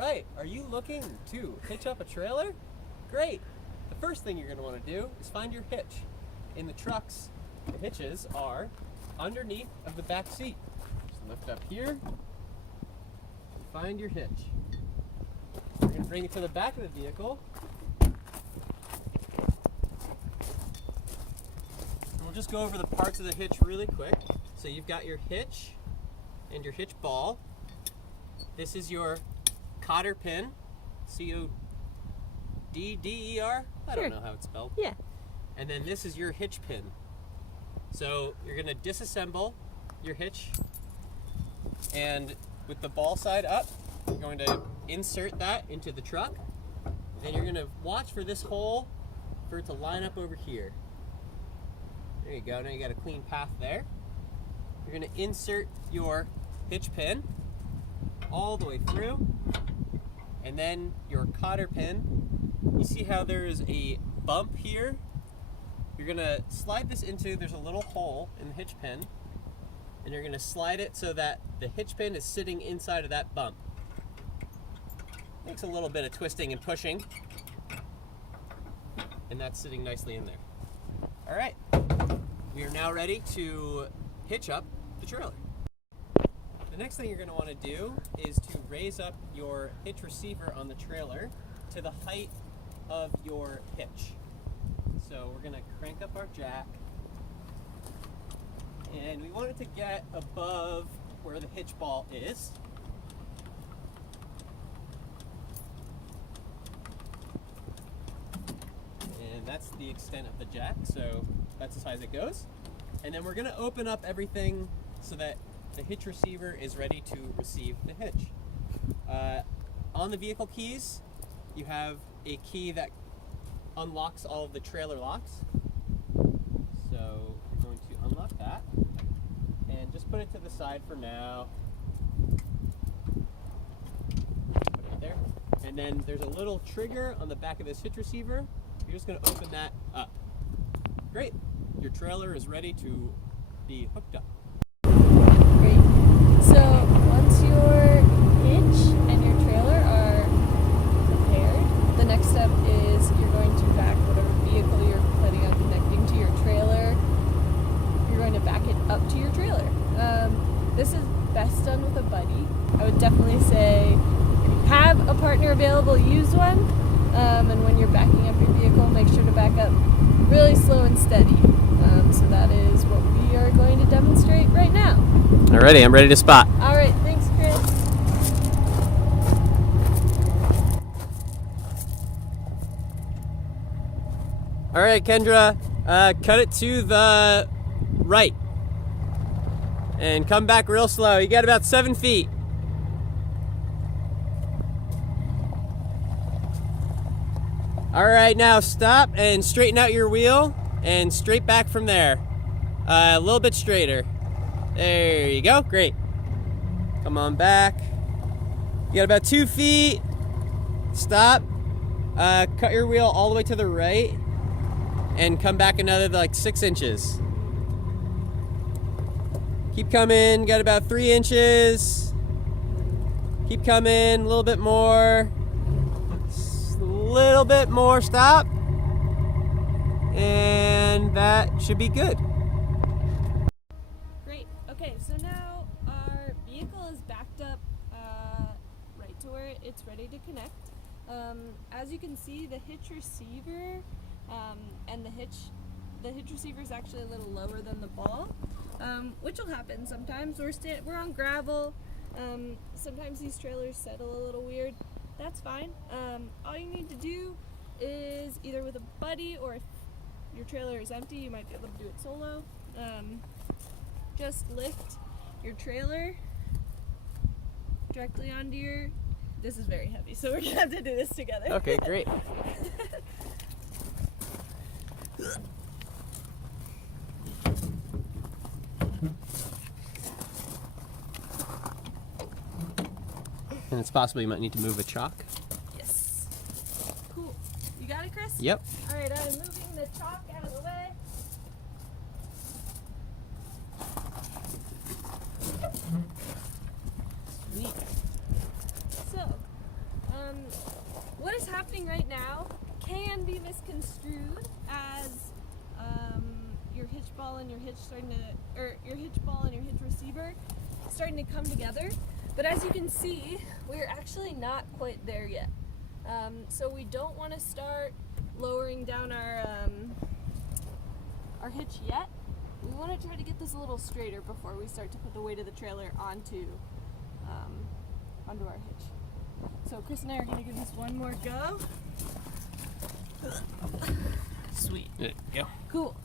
right, are you looking to hitch up a trailer? Great. The first thing you're going to want to do is find your hitch. In the trucks, the hitches are underneath of the back seat. Just lift up here and find your hitch. You're going to bring it to the back of the vehicle. And we'll just go over the parts of the hitch really quick. So you've got your hitch and your hitch ball. This is your cotter pin, C-O-D-D-E-R. I don't know how it's spelled. Yeah. And then this is your hitch pin. So you're going to disassemble your hitch, and with the ball side up, you're going to insert that into the truck. Then you're going to watch for this hole for it to line up over here. There you go. Now you got a clean path there. You're going to insert your hitch pin all the way through, and then your cotter pin. You see how there's a bump here? You're gonna slide this into, there's a little hole in the hitch pin, and you're gonna slide it so that the hitch pin is sitting inside of that bump. Takes a little bit of twisting and pushing, and that's sitting nicely in there. All right, we are now ready to hitch up the trailer. The next thing you're going to want to do is to raise up your hitch receiver on the trailer to the height of your hitch. So we're going to crank up our jack, and we want it to get above where the hitch ball is. And that's the extent of the jack, so that's as high as it goes. And then we're going to open up everything so that the hitch receiver is ready to receive the hitch. On the vehicle keys, you have a key that unlocks all of the trailer locks. So we're going to unlock that and just put it to the side for now. Put it there. And then there's a little trigger on the back of this hitch receiver. You're just going to open that up. Great. Your trailer is ready to be hooked up. So once your hitch and your trailer are prepared, the next step is you're going to back whatever vehicle you're planning on connecting to your trailer. You're going to back it up to your trailer. This is best done with a buddy. I would definitely say if you have a partner available, use one. And when you're backing up your vehicle, make sure to back up really slow and steady. So that is what we are going to demonstrate right now. Alrighty, I'm ready to spot. All right, thanks, Chris. All right, Kendra, cut it to the right and come back real slow. You got about 7 feet. All right, now stop and straighten out your wheel and straight back from there. A little bit straighter. There you go, great. Come on back. You got about 2 feet. Stop. Cut your wheel all the way to the right and come back another like 6 inches. Keep coming, got about 3 inches. Keep coming, a little bit more. A little bit more, stop. And that should be good. Great. Okay, so now our vehicle is backed up right to where it's ready to connect. As you can see, the hitch receiver and the hitch receiver is actually a little lower than the ball, which will happen sometimes. We're on gravel. Sometimes these trailers settle a little weird. That's fine. All you need to do is either with a buddy, or if your trailer is empty, you might be able to do it solo. Just lift your trailer directly onto your... This is very heavy, so we're gonna have to do this together. Okay, great. And it's possible you might need to move a chalk. Yes. Cool. You got it, Chris? Yep. All right, I'm moving the chalk out of the way. Sweet. So, what is happening right now can be misconstrued as your hitch ball and your hitch your hitch ball and your hitch receiver starting to come together. But as you can see, we're actually not quite there yet. So we don't want to start lowering down our hitch yet. We want to try to get this a little straighter before we start to put the weight of the trailer onto our hitch. So Chris and I are going to give this one more go. Sweet. There you go. Cool.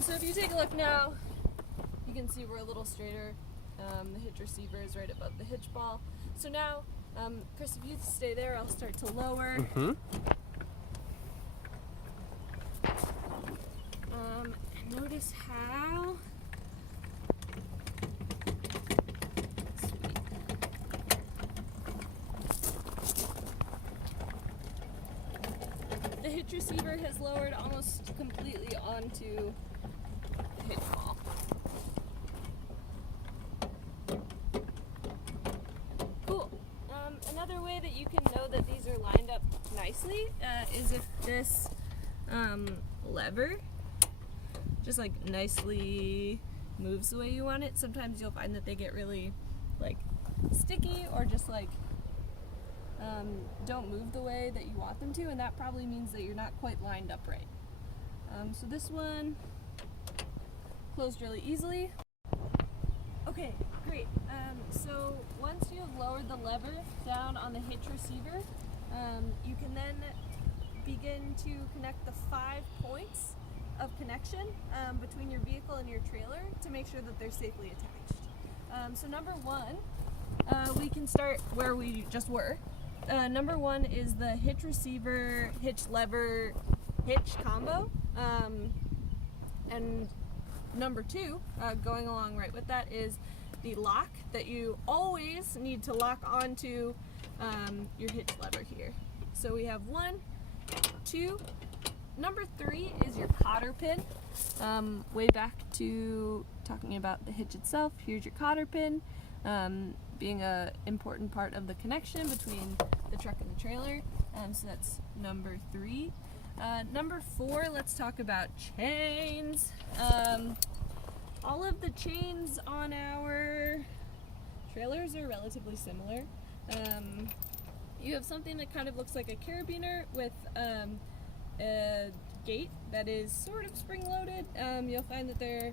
So if you take a look now, you can see we're a little straighter. The hitch receiver is right above the hitch ball. So now, Chris, if you stay there, I'll start to lower. Mm-hmm. And notice how the hitch receiver has lowered almost completely onto the hitch ball. Cool. Another way that you can know that these are lined up nicely is if this lever just like nicely moves the way you want it. Sometimes you'll find that they get really like sticky or just like don't move the way that you want them to, and that probably means that you're not quite lined up right. So this one closed really easily. Okay, great. So once you have lowered the lever down on the hitch receiver, you can then begin to connect the 5 points of connection between your vehicle and your trailer to make sure that they're safely attached. So number one, we can start where we just were. Number one is the hitch receiver, hitch lever, hitch combo. And number two, going along right with that, is the lock that you always need to lock onto your hitch lever here. So we have 1, 2, number 3 is your cotter pin. Way back to talking about the hitch itself, here's your cotter pin, being an important part of the connection between the truck and the trailer. So that's number 3. Number 4, let's talk about chains. All of the chains on our trailers are relatively similar. You have something that kind of looks like a carabiner with a gate that is sort of spring-loaded. You'll find that they're,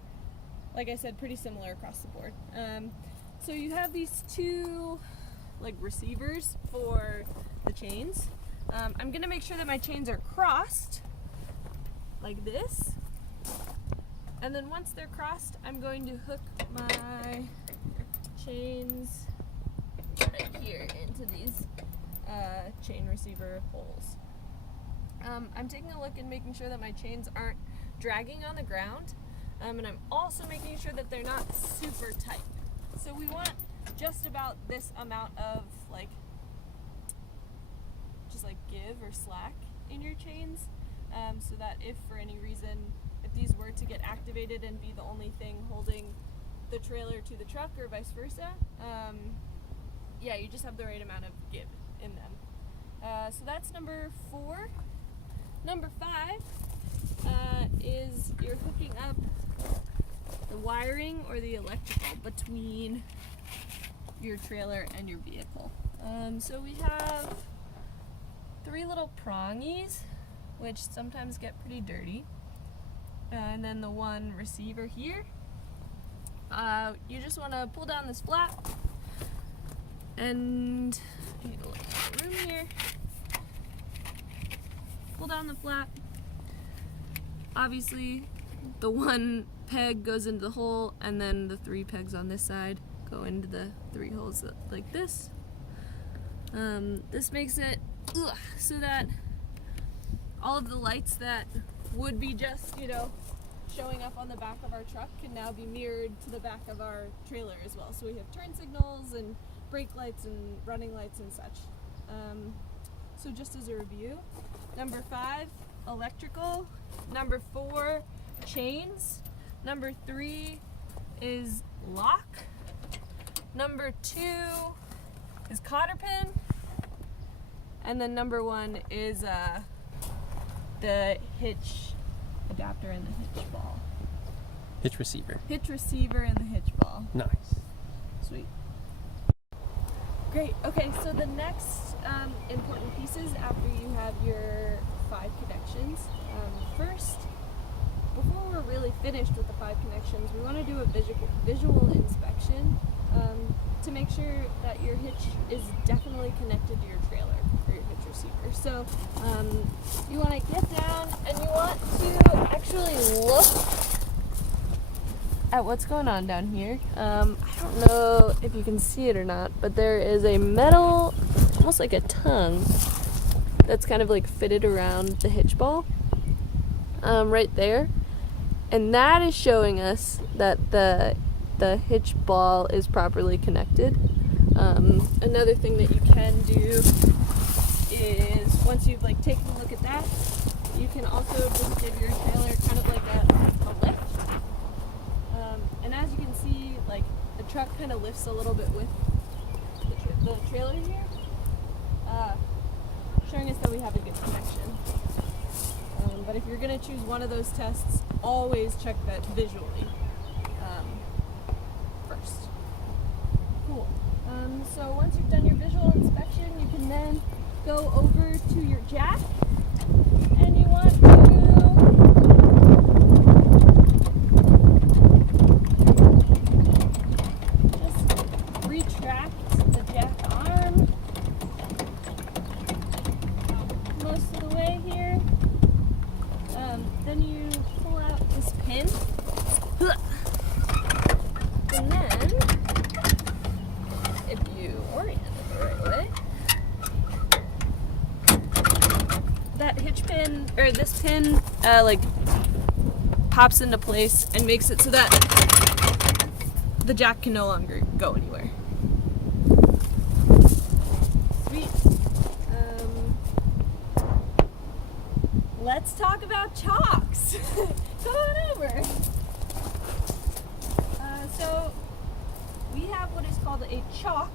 like I said, pretty similar across the board. So you have these two like receivers for the chains. I'm gonna make sure that my chains are crossed like this, and then once they're crossed, I'm going to hook my chains right here into these chain receiver holes. I'm taking a look and making sure that my chains aren't dragging on the ground, and I'm also making sure that they're not super tight. So we want just about this amount of just give or slack in your chains, so that if for any reason, if these were to get activated and be the only thing holding the trailer to the truck or vice versa, yeah, you just have the right amount of give in them. So that's number 4. Number 5 is you're hooking up the wiring or the electrical between your trailer and your vehicle. So we have 3 little prongies, which sometimes get pretty dirty, and then the 1 receiver here. You just want to pull down this flap, and you need a little room here. Pull down the flap. Obviously, the 1 peg goes into the hole, and then the 3 pegs on this side go into the 3 holes like this. This makes it so that all of the lights that would be just, showing up on the back of our truck can now be mirrored to the back of our trailer as well. So we have turn signals and brake lights and running lights and such. So just as a review, number 5, electrical. Number 4, chains. Number 3 is lock. Number 2 is cotter pin. And then number 1 is the hitch adapter and the hitch ball. Hitch receiver. Hitch receiver and the hitch ball. Nice. Sweet. Great. Okay, so the next important pieces after you have your 5 connections. First, before we're really finished with the 5 connections, we want to do a visual inspection to make sure that your hitch is definitely connected to your trailer or your hitch receiver. So you want to get down and you want to actually look at what's going on down here. I don't know if you can see it or not, but there is a metal, almost like a tongue, that's kind of like fitted around the hitch ball right there. And that is showing us that the hitch ball is properly connected. Another thing that you can do is, once you've like taken a look at that, you can also just give your trailer kind of like a lift. And as you can see, like the truck kind of lifts a little bit with the trailer here, showing us that we have a good connection. But if you're going to choose one of those tests, always check that visually first. Cool. So once you've done your visual inspection, you can then go over to your jack, and you want to just retract the jack arm most of the way here. Then you pull out this pin, and then, if you orient it the right way, that hitch pin, or this pin, like pops into place and makes it so that the jack can no longer go anywhere. Sweet. Let's talk about chocks. Come on over. So we have what is called a chock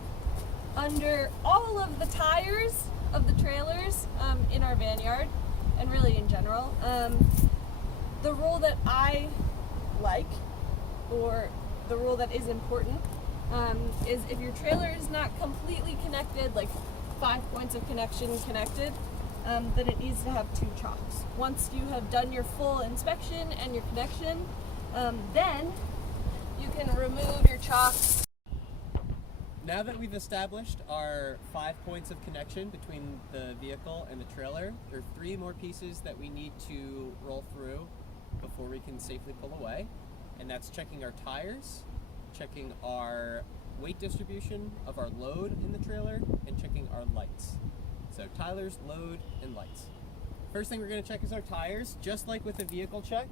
under all of the tires of the trailers in our van yard, and really in general. The rule that I like, or the rule that is important, is if your trailer is not completely connected, like 5 points of connection connected, then it needs to have 2 chocks. Once you have done your full inspection and your connection, then you can remove your chocks. Now that we've established our 5 points of connection between the vehicle and the trailer, there are 3 more pieces that we need to roll through before we can safely pull away. And that's checking our tires, checking our weight distribution of our load in the trailer, and checking our lights. So tires, load, and lights. First thing we're going to check is our tires, just like with a vehicle check.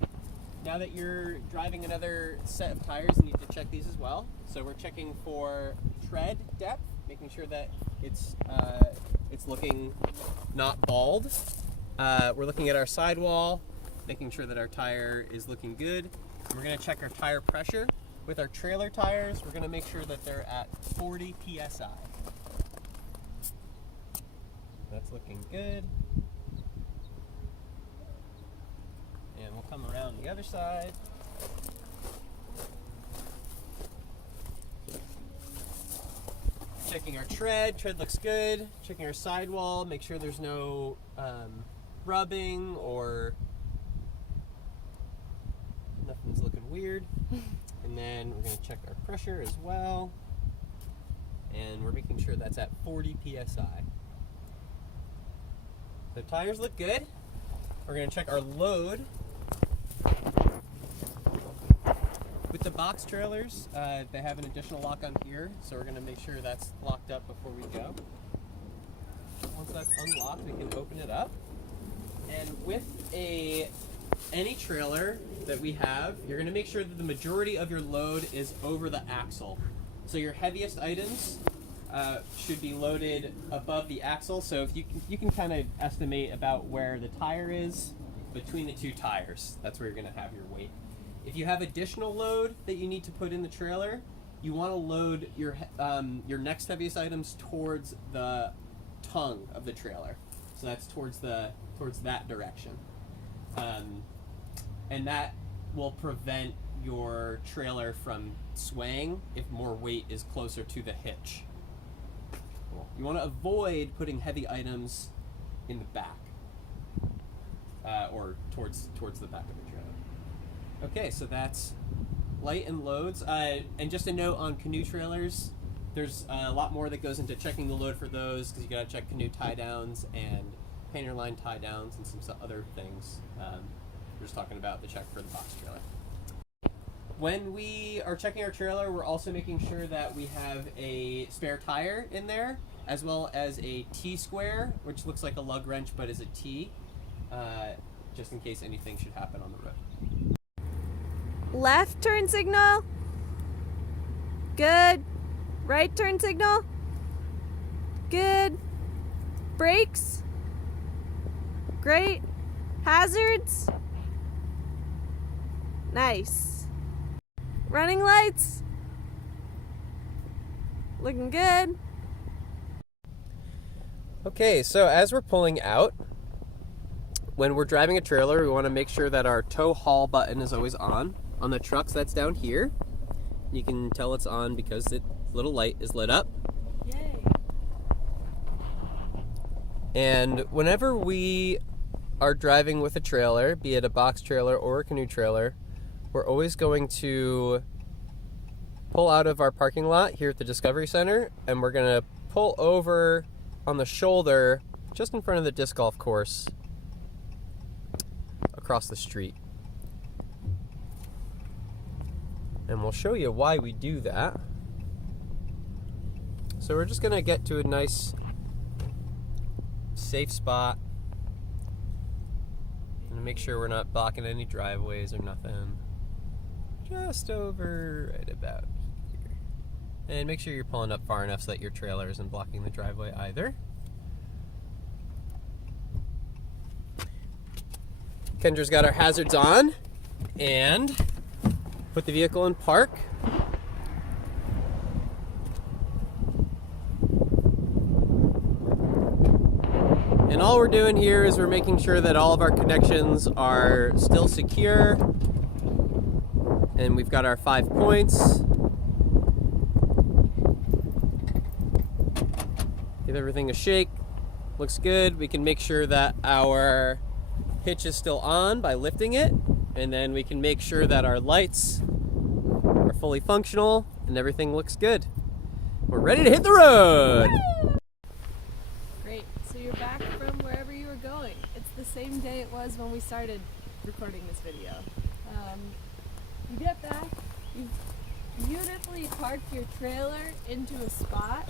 Now that you're driving another set of tires, you need to check these as well. So we're checking for tread depth, making sure that it's looking not bald. We're looking at our sidewall, making sure that our tire is looking good. And we're going to check our tire pressure. With our trailer tires, we're going to make sure that they're at 40 psi. That's looking good. And we'll come around the other side. Checking our tread looks good. Checking our sidewall, make sure there's no rubbing or nothing's looking weird. And then we're going to check our pressure as well. And we're making sure that's at 40 psi. The tires look good. We're going to check our load. With the box trailers, they have an additional lock on here, so we're going to make sure that's locked up before we go. Once that's unlocked, we can open it up. And with any trailer that we have, you're going to make sure that the majority of your load is over the axle. So your heaviest items should be loaded above the axle. So if you can kind of estimate about where the tire is between the 2 tires. That's where you're going to have your weight. If you have additional load that you need to put in the trailer, you want to load your next heaviest items towards the tongue of the trailer. So that's towards that direction. And that will prevent your trailer from swaying if more weight is closer to the hitch. Cool. You want to avoid putting heavy items in the back, or towards the back of the trailer. Okay, so that's light and loads. And just a note on canoe trailers, there's a lot more that goes into checking the load for those, because you got to check canoe tie downs and painter line tie downs and some other things. We're just talking about the check for the box trailer. When we are checking our trailer, we're also making sure that we have a spare tire in there, as well as a T-square, which looks like a lug wrench but is a T, just in case anything should happen on the road. Left turn signal. Good. Right turn signal. Good. Brakes. Great. Hazards. Nice. Running lights. Looking good. Okay, so as we're pulling out, when we're driving a trailer, we want to make sure that our tow haul button is always on. On the trucks, that's down here. You can tell it's on because the little light is lit up. Yay. And whenever we are driving with a trailer, be it a box trailer or a canoe trailer, we're always going to pull out of our parking lot here at the Discovery Center, and we're going to pull over on the shoulder just in front of the disc golf course across the street. And we'll show you why we do that. So we're just going to get to a nice safe spot and make sure we're not blocking any driveways or nothing. Just over right about here. And make sure you're pulling up far enough so that your trailer isn't blocking the driveway either. Kendra's got our hazards on and put the vehicle in park. And all we're doing here is we're making sure that all of our connections are still secure. And we've got our 5 points. Give everything a shake. Looks good. We can make sure that our hitch is still on by lifting it. And then we can make sure that our lights are fully functional and everything looks good. We're ready to hit the road! Great. So you're back from wherever you were going. It's the same day it was when we started recording this video. You get back, you've beautifully parked your trailer into a spot.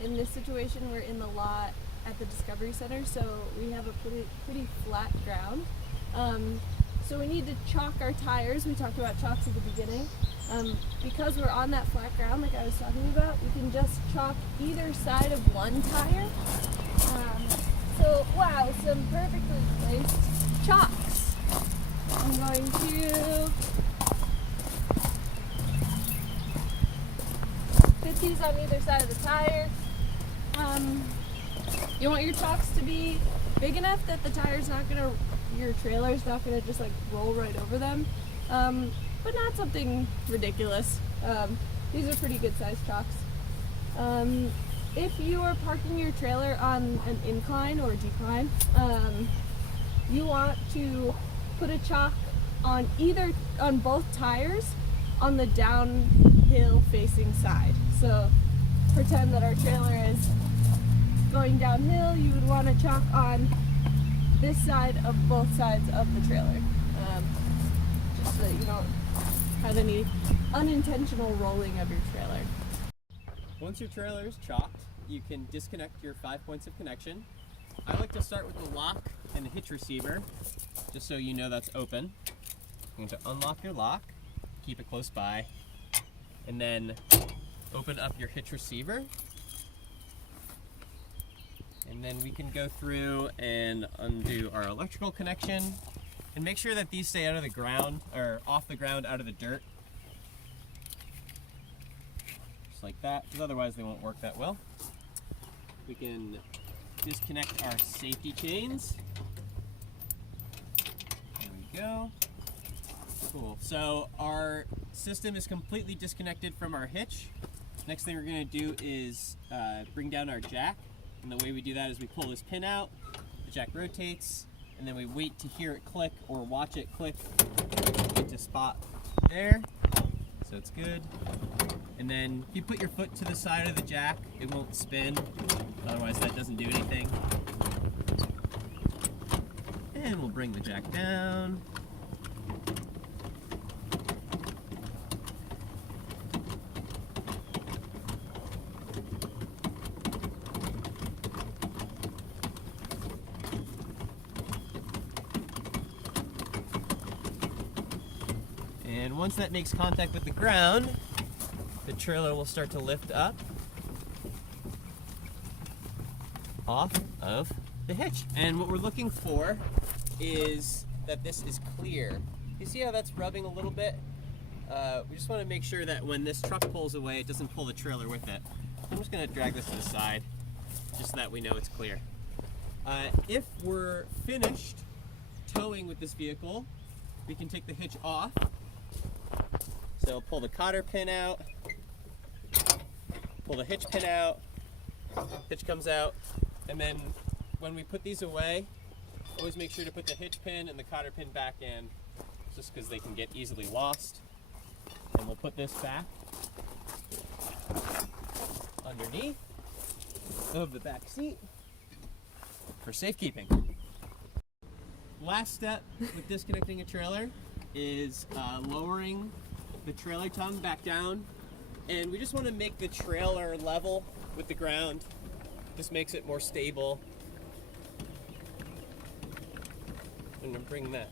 In this situation, we're in the lot at the Discovery Center, so we have a pretty flat ground. So we need to chalk our tires. We talked about chalks at the beginning. Because we're on that flat ground like I was talking about, we can just chalk either side of one tire. So wow, some perfectly placed chalks. I'm going to put these on either side of the tire. You want your chalks to be big enough that the tire's not gonna, your trailer's not gonna just like roll right over them, but not something ridiculous. These are pretty good sized chalks. If you are parking your trailer on an incline or a decline, you want to put a chalk on both tires on the downhill facing side. So pretend that our trailer is going downhill, you would want to chalk on this side of both sides of the trailer, just so that you don't have any unintentional rolling of your trailer. Once your trailer is chalked, you can disconnect your 5 points of connection. I like to start with the lock and the hitch receiver, just so you know that's open. You're going to unlock your lock, keep it close by, and then open up your hitch receiver. And then we can go through and undo our electrical connection and make sure that these stay out of the ground, or off the ground, out of the dirt. Just like that, because otherwise they won't work that well. we can disconnect our safety chains. There we go. Cool. So our system is completely disconnected from our hitch. Next thing we're going to do is bring down our jack. And the way we do that is we pull this pin out, the jack rotates, and then we wait to hear it click or watch it click into spot there. So it's good. And then if you put your foot to the side of the jack, it won't spin. Otherwise that doesn't do anything. And we'll bring the jack down. And once that makes contact with the ground, the trailer will start to lift up off of the hitch. And what we're looking for is that this is clear. You see how that's rubbing a little bit? We just want to make sure that when this truck pulls away, it doesn't pull the trailer with it. I'm just going to drag this to the side just so that we know it's clear. If we're finished towing with this vehicle, we can take the hitch off. So pull the cotter pin out, pull the hitch pin out, hitch comes out, and then when we put these away, always make sure to put the hitch pin and the cotter pin back in, just because they can get easily lost. And we'll put this back underneath of the back seat for safekeeping. Last step with disconnecting a trailer is lowering the trailer tongue back down, and we just want to make the trailer level with the ground. This makes it more stable. I'm going to bring that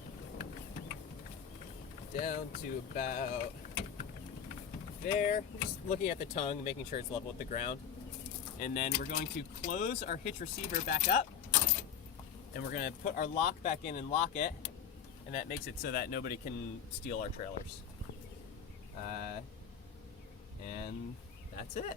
down to about there. Just looking at the tongue, making sure it's level with the ground. And then we're going to close our hitch receiver back up, and we're going to put our lock back in and lock it, and that makes it so that nobody can steal our trailers. And that's it.